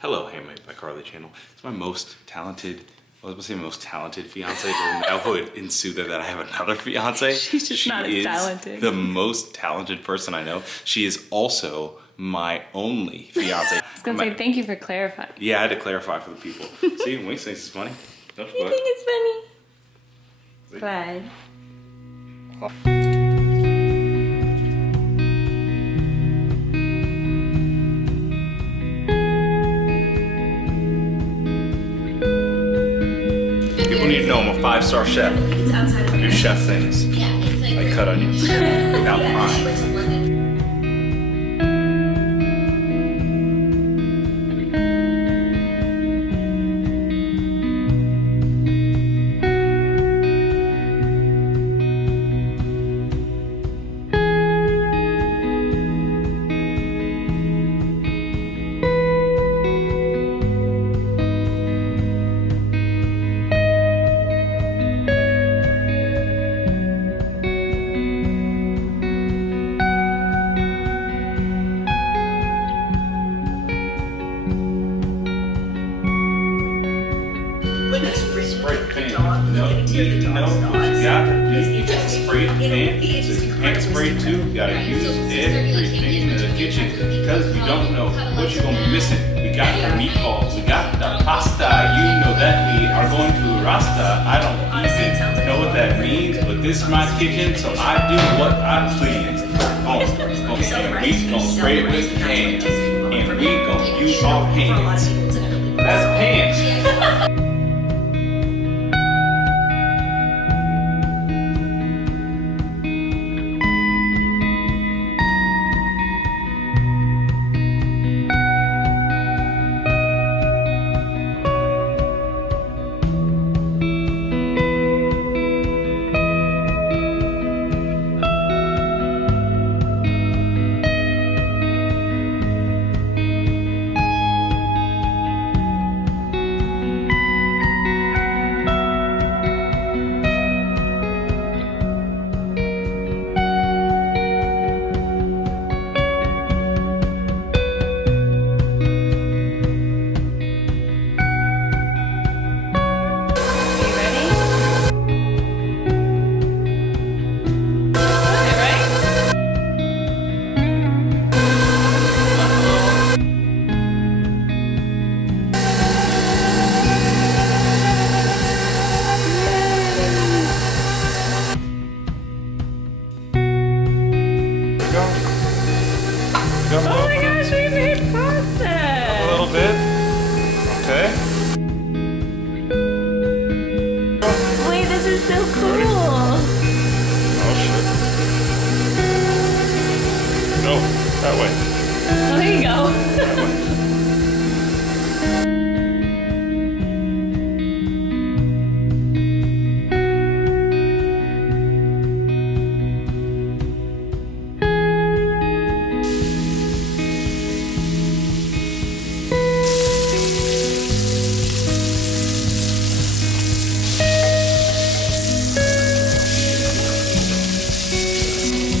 Hello, Handmade by Carly channel. It's my most talented, I was going to say my most talented fiance, but that would ensue that I have another fiance. She's just not as talented. The most talented person I know. She is also my only fiance. I was gonna say thank you for clarifying. Yeah, I had to clarify for the people. See, Winks thinks it's funny. Don't you? You think it's funny? Bye. People need to know I'm a 5-star chef. It's outside of I do chef things. Yeah, it's like Like cut onions without frying. Spray paint. No, you know what you got to do. Spray paint. So you can't spray too. You gotta use everything in the kitchen because we don't know what you're gonna be missing. We got the meatballs. We got the pasta. You know that we are going to Rasta. I don't even know what that means, but this is my kitchen, so I do what I please. And we gonna spray it with hands, and we gonna use our hands. That's pants. Oh my gosh, we made pasta! A little bit. Okay. Wait, this is so cool! Oh shit. No, that way. Oh, there you go. That way.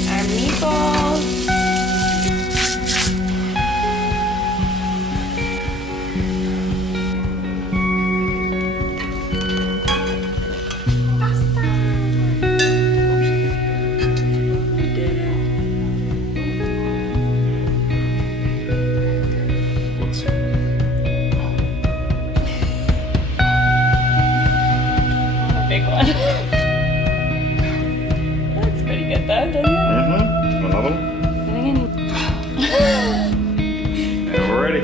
Our meatballs. Let's see. A big one. That's pretty good though, doesn't it? Another one? I think I need... And we're ready.